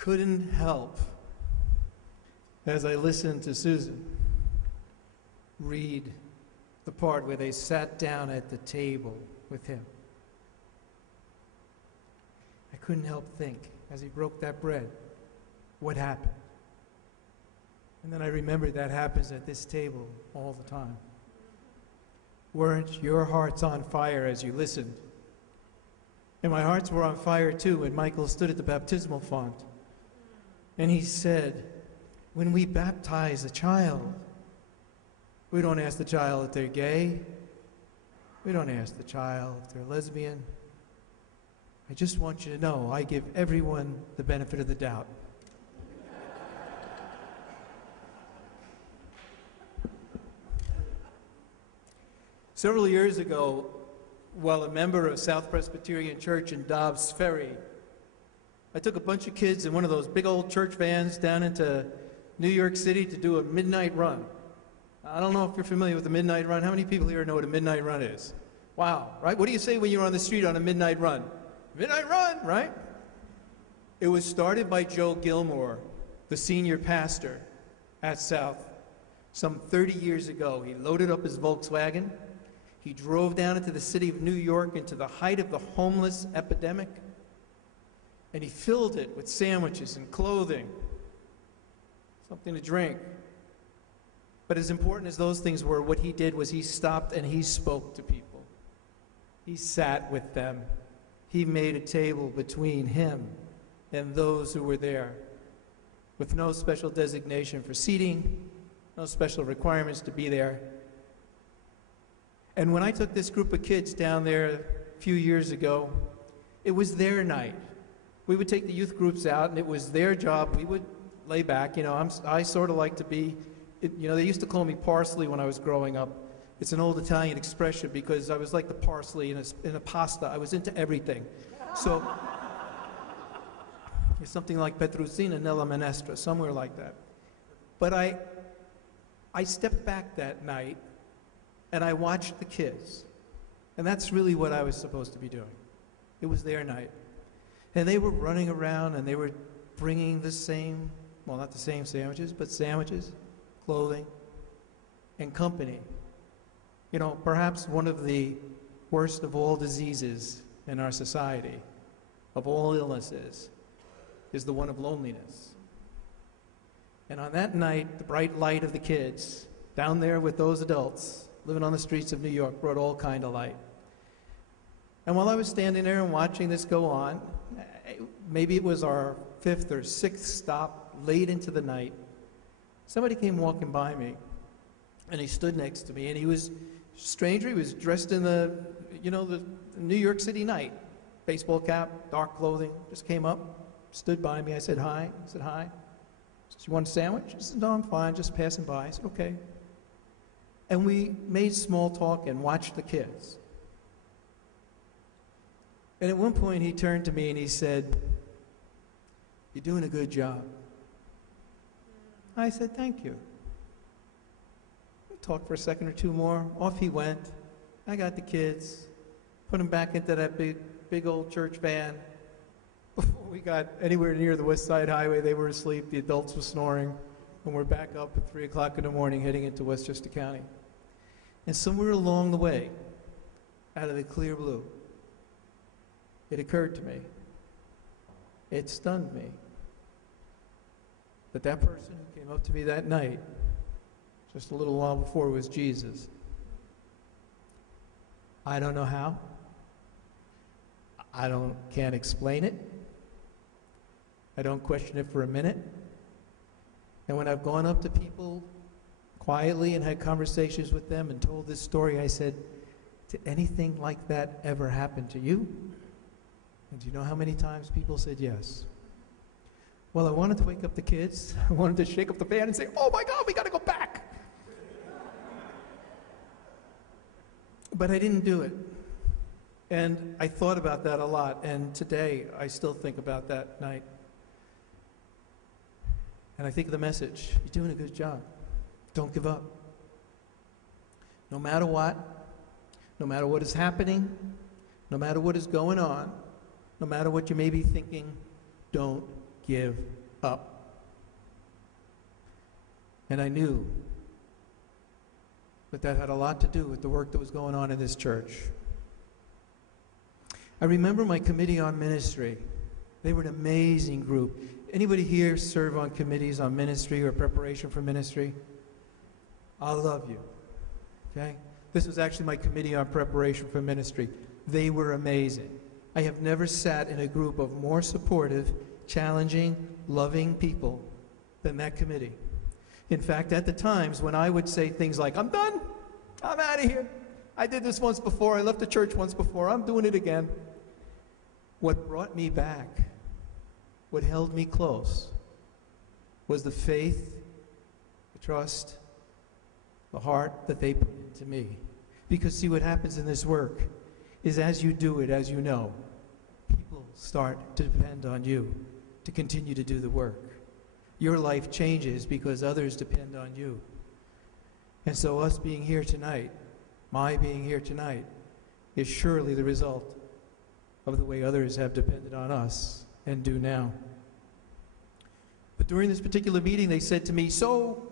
couldn't help, as I listened to Susan read the part where they sat down at the table with him, I couldn't help think, as he broke that bread, what happened? And then I remembered that happens at this table all the time. Weren't your hearts on fire as you listened? And my hearts were on fire too when Michael stood at the baptismal font and he said, when we baptize a child, we don't ask the child if they're gay. We don't ask the child if they're lesbian. I just want you to know I give everyone the benefit of the doubt. Several years ago, while a member of South Presbyterian Church in Dobbs Ferry, I took a bunch of kids in one of those big old church vans down into New York City to do a midnight run. I don't know if you're familiar with the midnight run. How many people here know what a midnight run is? Wow, right? What do you say when you're on the street on a midnight run? Midnight run, right? It was started by Joe Gilmore, the senior pastor at South, some 30 years ago. He loaded up his Volkswagen. He drove down into the city of New York into the height of the homeless epidemic, and he filled it with sandwiches and clothing, something to drink. But as important as those things were, what he did was he stopped and he spoke to people. He sat with them. He made a table between him and those who were there, with no special designation for seating, no special requirements to be there. And when I took this group of kids down there a few years ago, it was their night. We would take the youth groups out, and it was their job. We would lay back. You know, I sort of like to be, you know, they used to call me parsley when I was growing up. It's an old Italian expression because I was like the parsley in a pasta. I was into everything. So it's something like Petruzzina nella minestra, somewhere like that. But I stepped back that night, and I watched the kids. And that's really what I was supposed to be doing. It was their night. And they were running around, and they were bringing the same, well, not the same sandwiches, but sandwiches, clothing, and company. You know, perhaps one of the worst of all diseases in our society, of all illnesses, is the one of loneliness. And on that night, the bright light of the kids, down there with those adults, living on the streets of New York, brought all kind of light. And while I was standing there and watching this go on, maybe it was our 5th or 6th stop, late into the night, somebody came walking by me, and he stood next to me, and he was a stranger. He was dressed in the New York City night, baseball cap, dark clothing, just came up, stood by me. I said, hi. He said, hi. I said, you want a sandwich? He said, no, I'm fine, just passing by. I said, okay. And we made small talk and watched the kids. And at one point he turned to me and he said, you're doing a good job. I said, thank you. We talked for a second or two more. Off he went. I got the kids, put them back into that big old church van. Before we got anywhere near the West Side Highway, they were asleep, the adults were snoring, and we're back up at 3 o'clock in the morning heading into Westchester County. And somewhere along the way, out of the clear blue, it occurred to me, it stunned me, that that person who came up to me that night, just a little while before, was Jesus. I don't know how. Can't explain it. I don't question it for a minute. And when I've gone up to people quietly and had conversations with them and told this story, I said, did anything like that ever happen to you? And do you know how many times people said yes? Well, I wanted to wake up the kids. I wanted to shake up the van and say, oh my God, we got to go back. But I didn't do it. And I thought about that a lot, and today I still think about that night. And I think of the message, you're doing a good job. Don't give up. No matter what is happening, no matter what is going on, no matter what you may be thinking, don't give up. And I knew that had a lot to do with the work that was going on in this church. I remember my committee on ministry. They were an amazing group. Anybody here serve on committees on ministry or preparation for ministry? I love you. Okay? This was actually my committee on preparation for ministry. They were amazing. I have never sat in a group of more supportive, challenging, loving people than that committee. In fact, at the times when I would say things like, I'm done, I'm out of here. I did this once before, I left the church once before, I'm doing it again. What brought me back, what held me close, was the faith, the trust, the heart that they put into me. Because see, what happens in this work is as you do it, as you know, people start to depend on you to continue to do the work. Your life changes because others depend on you. And so us being here tonight, my being here tonight, is surely the result of the way others have depended on us and do now. But during this particular meeting, they said to me, so,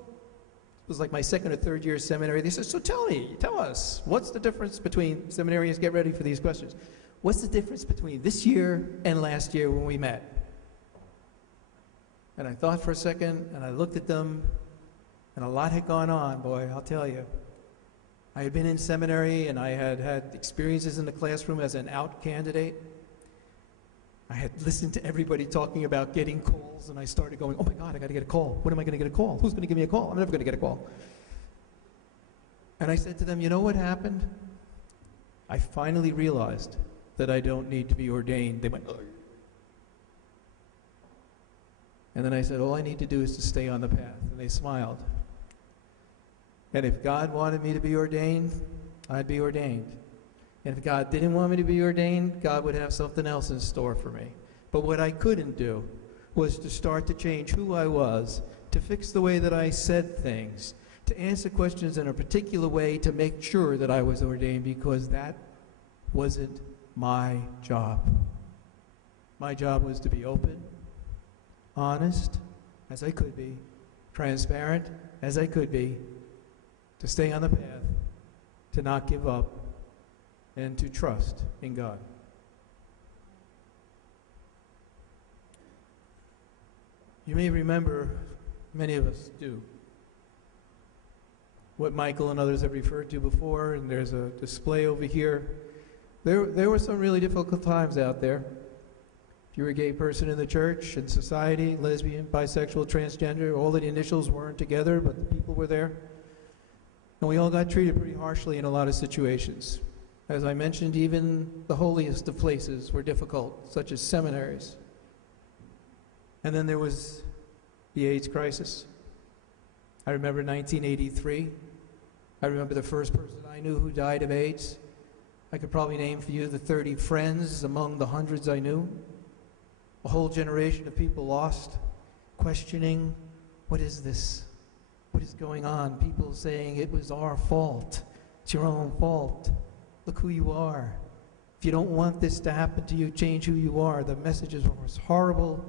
it was like my second or third year seminary, they said, so tell us, what's the difference between, seminarians, get ready for these questions, what's the difference between this year and last year when we met? And I thought for a second, and I looked at them, and a lot had gone on, boy, I'll tell you. I had been in seminary, and I had had experiences in the classroom as an out candidate. I had listened to everybody talking about getting calls, and I started going, oh my God, I got to get a call. When am I going to get a call? Who's going to give me a call? I'm never going to get a call. And I said to them, you know what happened? I finally realized that I don't need to be ordained. They went, oh. And then I said, all I need to do is to stay on the path. And they smiled. And if God wanted me to be ordained, I'd be ordained. And if God didn't want me to be ordained, God would have something else in store for me. But what I couldn't do was to start to change who I was, to fix the way that I said things, to answer questions in a particular way to make sure that I was ordained, because that wasn't my job. My job was to be open, honest as I could be, transparent as I could be, to stay on the path, to not give up, and to trust in God. You may remember, many of us do, what Michael and others have referred to before, and there's a display over here. There were some really difficult times out there. If you were a gay person in the church, in society, lesbian, bisexual, transgender, all of the initials weren't together, but the people were there. And we all got treated pretty harshly in a lot of situations. As I mentioned, even the holiest of places were difficult, such as seminaries. And then there was the AIDS crisis. I remember 1983. I remember the first person I knew who died of AIDS. I could probably name for you the 30 friends among the hundreds I knew. A whole generation of people lost, questioning, what is this? What is going on? People saying it was our fault. It's your own fault. Look who you are. If you don't want this to happen to you, change who you are. The messages were as horrible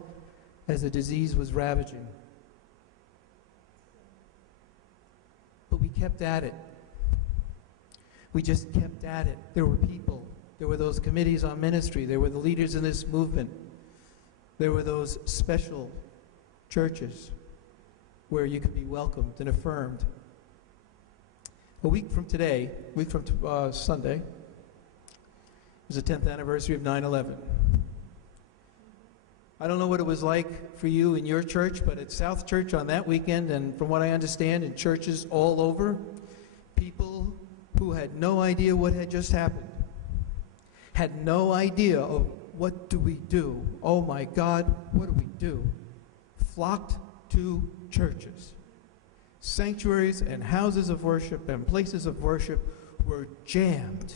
as the disease was ravaging. But we kept at it. We just kept at it. There were people. There were those committees on ministry. There were the leaders in this movement. There were those special churches where you could be welcomed and affirmed. A week from today, Sunday, is the 10th anniversary of 9/11. I don't know what it was like for you in your church, but at South Church on that weekend, and from what I understand in churches all over, people who had no idea what had just happened, had no idea of what do we do? Oh my God, what do we do? Flocked to churches. Sanctuaries and houses of worship and places of worship were jammed.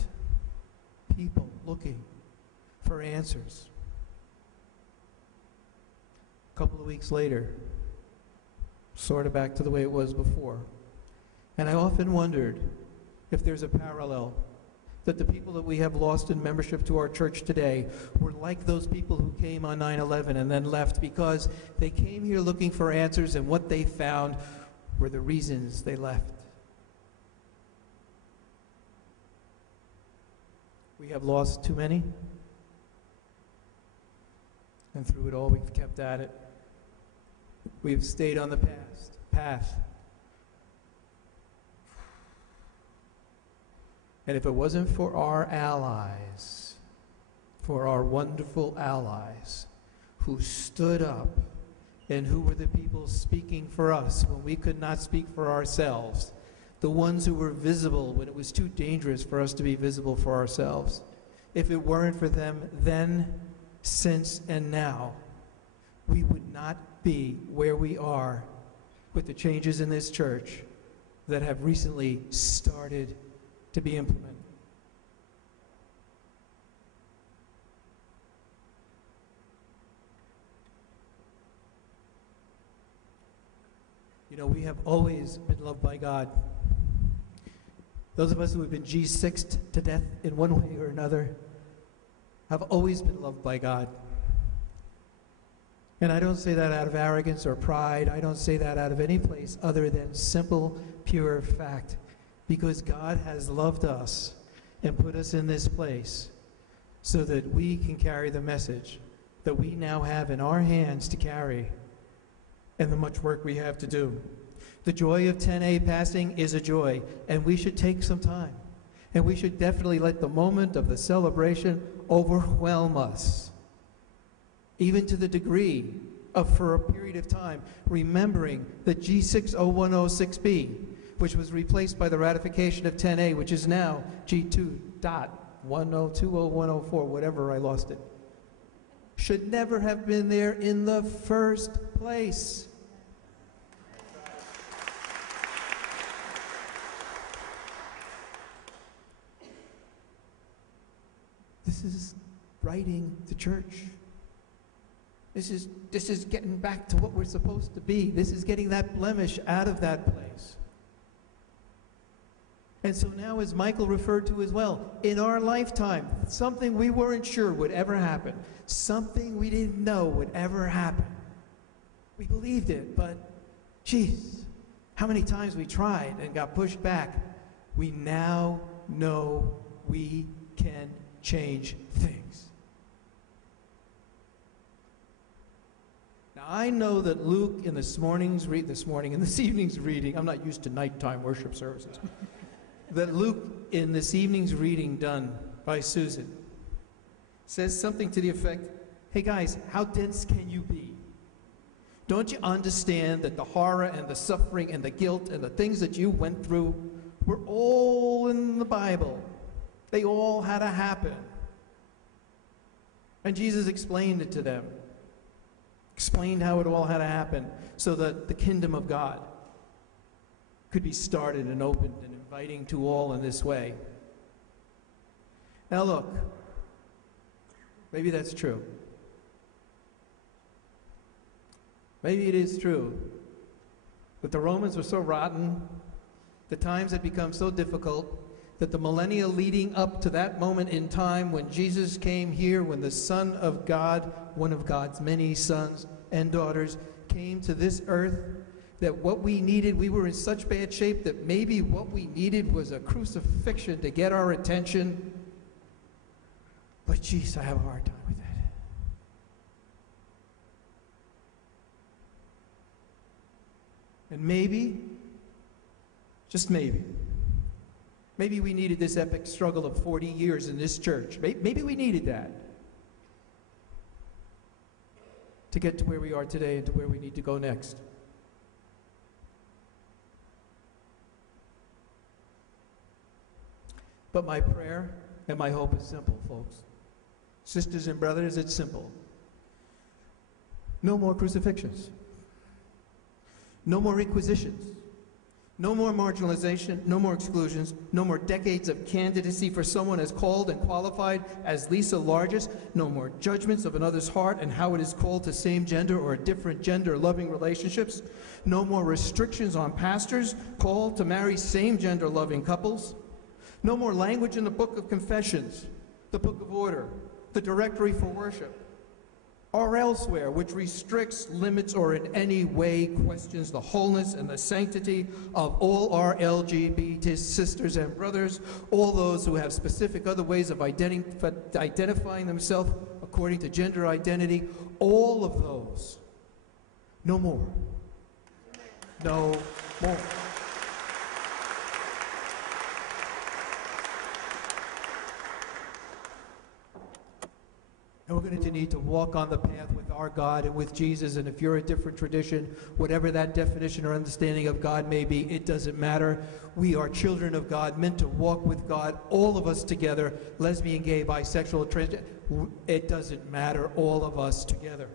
People looking for answers. A couple of weeks later, sort of back to the way it was before. And I often wondered if there's a parallel that the people that we have lost in membership to our church today were like those people who came on 9/11 and then left because they came here looking for answers, and what they found were the reasons they left. We have lost too many, and through it all we've kept at it. We've stayed on the path. And if it wasn't for our allies, for our wonderful allies who stood up and who were the people speaking for us when we could not speak for ourselves, the ones who were visible when it was too dangerous for us to be visible for ourselves, if it weren't for them then, since, and now, we would not be where we are with the changes in this church that have recently started to be implemented. You know, we have always been loved by God. Those of us who have been G6'd to death in one way or another have always been loved by God. And I don't say that out of arrogance or pride. I don't say that out of any place other than simple, pure fact. Because God has loved us and put us in this place so that we can carry the message that we now have in our hands to carry, and the much work we have to do. The joy of 10A passing is a joy, and we should take some time. And we should definitely let the moment of the celebration overwhelm us, even to the degree of, for a period of time, remembering that G60106B, which was replaced by the ratification of 10A, which is now G2.1020104, whatever, I lost it, should never have been there in the first place. This is righting the church. This is getting back to what we're supposed to be. This is getting that blemish out of that place. And so now, as Michael referred to as well, in our lifetime, something we weren't sure would ever happen, something we didn't know would ever happen. We believed it, but geez, how many times we tried and got pushed back. We now know we can change things. Now, I know that Luke in this evening's reading, I'm not used to nighttime worship services, that Luke in this evening's reading done by Susan says something to the effect, hey guys, how dense can you be? Don't you understand that the horror and the suffering and the guilt and the things that you went through were all in the Bible? They all had to happen. And Jesus explained it to them, explained how it all had to happen so that the kingdom of God could be started and opened and inviting to all in this way. Now look, maybe that's true. Maybe it is true that the Romans were so rotten, the times had become so difficult, that the millennia leading up to that moment in time when Jesus came here, when the Son of God, one of God's many sons and daughters, came to this earth, that what we needed, we were in such bad shape that maybe what we needed was a crucifixion to get our attention. But geez, I have a hard time with that. And maybe, just maybe we needed this epic struggle of 40 years in this church. Maybe we needed that to get to where we are today and to where we need to go next. But my prayer and my hope is simple, folks. Sisters and brothers, it's simple. No more crucifixions. No more inquisitions. No more marginalization, no more exclusions, no more decades of candidacy for someone as called and qualified as Lisa Largest, no more judgments of another's heart and how it is called to same gender or different gender loving relationships, no more restrictions on pastors called to marry same gender loving couples, No more language in the book of confessions, the book of order, the directory for worship, or elsewhere, which restricts, limits, or in any way questions the wholeness and the sanctity of all our LGBT sisters and brothers, all those who have specific other ways of identifying themselves according to gender identity, all of those. No more. No more. And we're going to need to walk on the path with our God and with Jesus. And if you're a different tradition, whatever that definition or understanding of God may be, it doesn't matter. We are children of God, meant to walk with God, all of us together, lesbian, gay, bisexual, transgender. It doesn't matter, all of us together.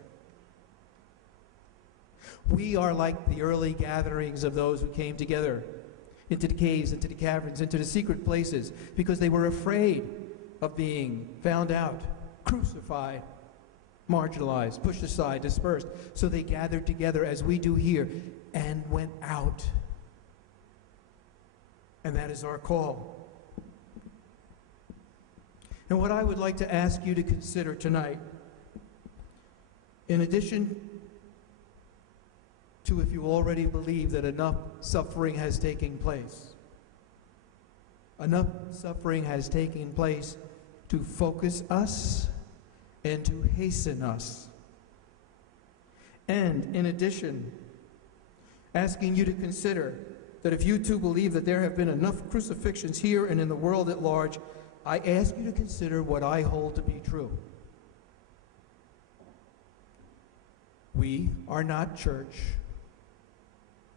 We are like the early gatherings of those who came together into the caves, into the caverns, into the secret places, because they were afraid of being found out, crucified, marginalized, pushed aside, dispersed. So they gathered together as we do here and went out. And that is our call. And what I would like to ask you to consider tonight, in addition to if you already believe that enough suffering has taken place, enough suffering has taken place to focus us and to hasten us. And in addition, asking you to consider that if you too believe that there have been enough crucifixions here and in the world at large, I ask you to consider what I hold to be true. We are not church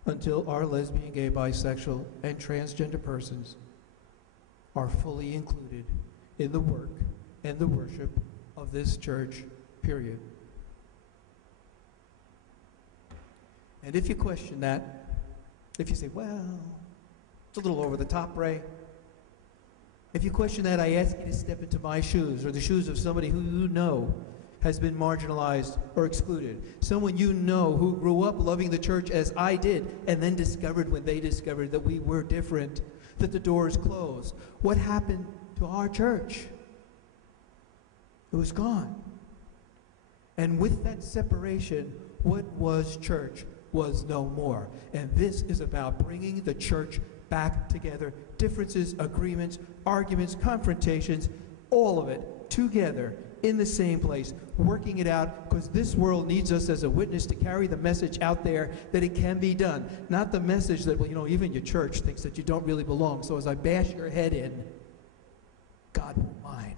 until our lesbian, gay, bisexual, and transgender persons are fully included in the work and the worship of this church, period. And if you question that, if you say, well, it's a little over the top, Ray, if you question that, I ask you to step into my shoes, or the shoes of somebody who you know has been marginalized or excluded. Someone you know who grew up loving the church as I did, and then discovered when they discovered that we were different, that the doors closed. What happened to our church? It was gone. And with that separation, what was church was no more. And this is about bringing the church back together. Differences, agreements, arguments, confrontations, all of it together in the same place, working it out, because this world needs us as a witness to carry the message out there that it can be done. Not the message that, well, you know, even your church thinks that you don't really belong, so as I bash your head in, God won't mind.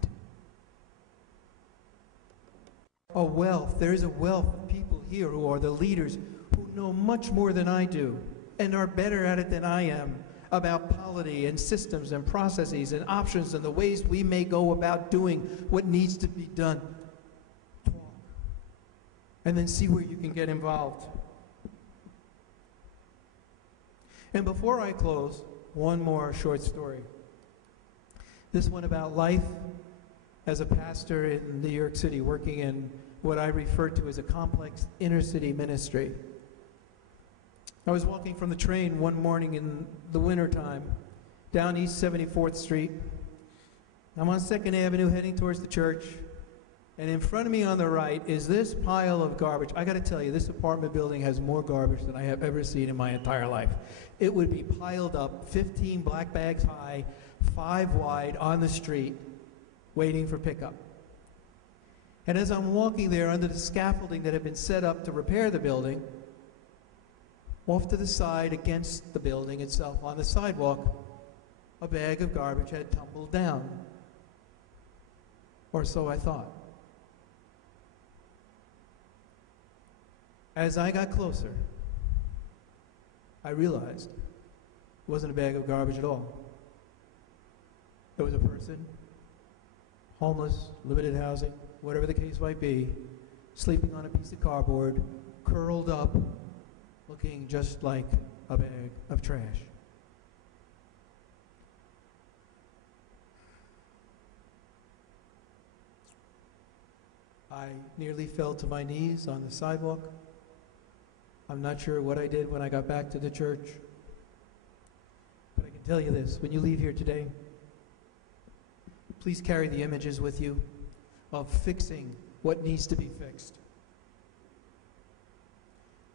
A wealth, there is a wealth of people here who are the leaders who know much more than I do and are better at it than I am about polity and systems and processes and options and the ways we may go about doing what needs to be done. Talk. And then see where you can get involved. And before I close, one more short story. This one about life as a pastor in New York City, working in what I refer to as a complex inner city ministry. I was walking from the train one morning in the wintertime down East 74th Street. I'm on 2nd Avenue heading towards the church, and in front of me on the right is this pile of garbage. I got to tell you, this apartment building has more garbage than I have ever seen in my entire life. It would be piled up 15 black bags high, 5 wide on the street, waiting for pickup. And as I'm walking there under the scaffolding that had been set up to repair the building, off to the side against the building itself on the sidewalk, a bag of garbage had tumbled down. Or so I thought. As I got closer, I realized it wasn't a bag of garbage at all. It was a person, homeless, limited housing, whatever the case might be, sleeping on a piece of cardboard, curled up, looking just like a bag of trash. I nearly fell to my knees on the sidewalk. I'm not sure what I did when I got back to the church. But I can tell you this, when you leave here today, please carry the images with you of fixing what needs to be fixed.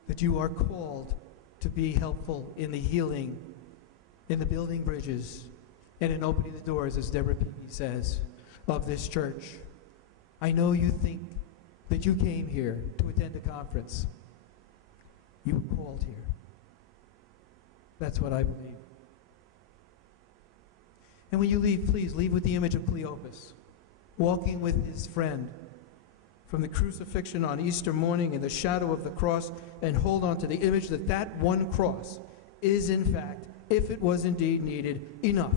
That you are called to be helpful in the healing, in the building bridges, and in opening the doors, as Deborah Peavy says, of this church. I know you think that you came here to attend a conference. You were called here. That's what I believe. And when you leave, please leave with the image of Cleopas, walking with his friend from the crucifixion on Easter morning in the shadow of the cross, and hold on to the image that that one cross is, in fact, if it was indeed needed, enough.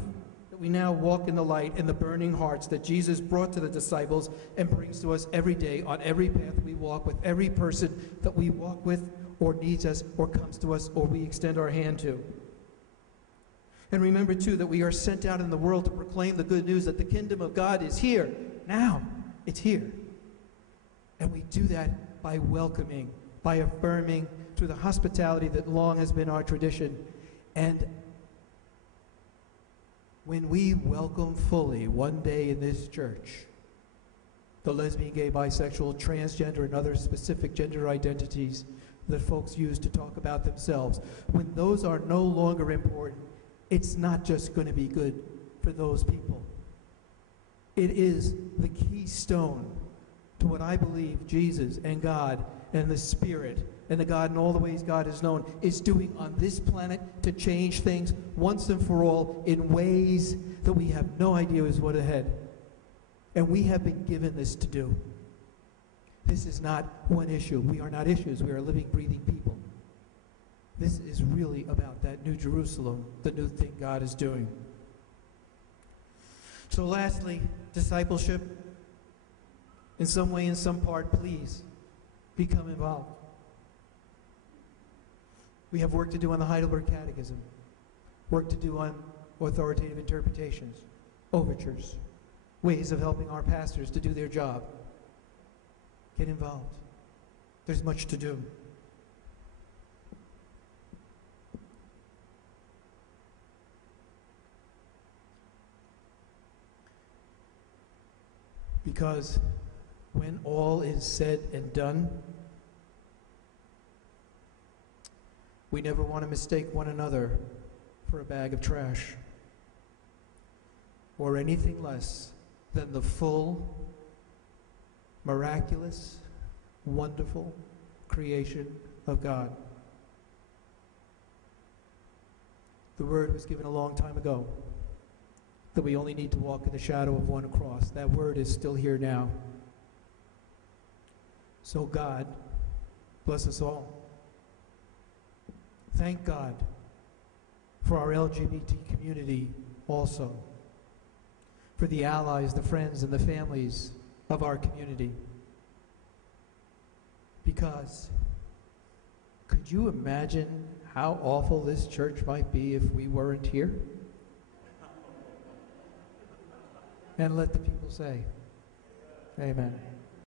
That we now walk in the light and the burning hearts that Jesus brought to the disciples and brings to us every day on every path we walk, with every person that we walk with or needs us or comes to us or we extend our hand to. And remember, too, that we are sent out in the world to proclaim the good news that the kingdom of God is here. Now, it's here. And we do that by welcoming, by affirming, through the hospitality that long has been our tradition. And when we welcome fully one day in this church the lesbian, gay, bisexual, transgender, and other specific gender identities that folks use to talk about themselves, when those are no longer important, it's not just going to be good for those people. It is the keystone to what I believe Jesus and God and the Spirit and the God in all the ways God is known is doing on this planet to change things once and for all in ways that we have no idea is what ahead. And we have been given this to do. This is not one issue. We are not issues. We are living, breathing people. This is really about that New Jerusalem, the new thing God is doing. So lastly, discipleship. In some way, in some part, please become involved. We have work to do on the Heidelberg Catechism, work to do on authoritative interpretations, overtures, ways of helping our pastors to do their job. Get involved. There's much to do. Because when all is said and done, we never want to mistake one another for a bag of trash or anything less than the full, miraculous, wonderful creation of God. The word was given a long time ago that we only need to walk in the shadow of one cross. That word is still here now. So God, bless us all. Thank God for our LGBT community also, for the allies, the friends, and the families of our community. Because could you imagine how awful this church might be if we weren't here? And let the people say, amen.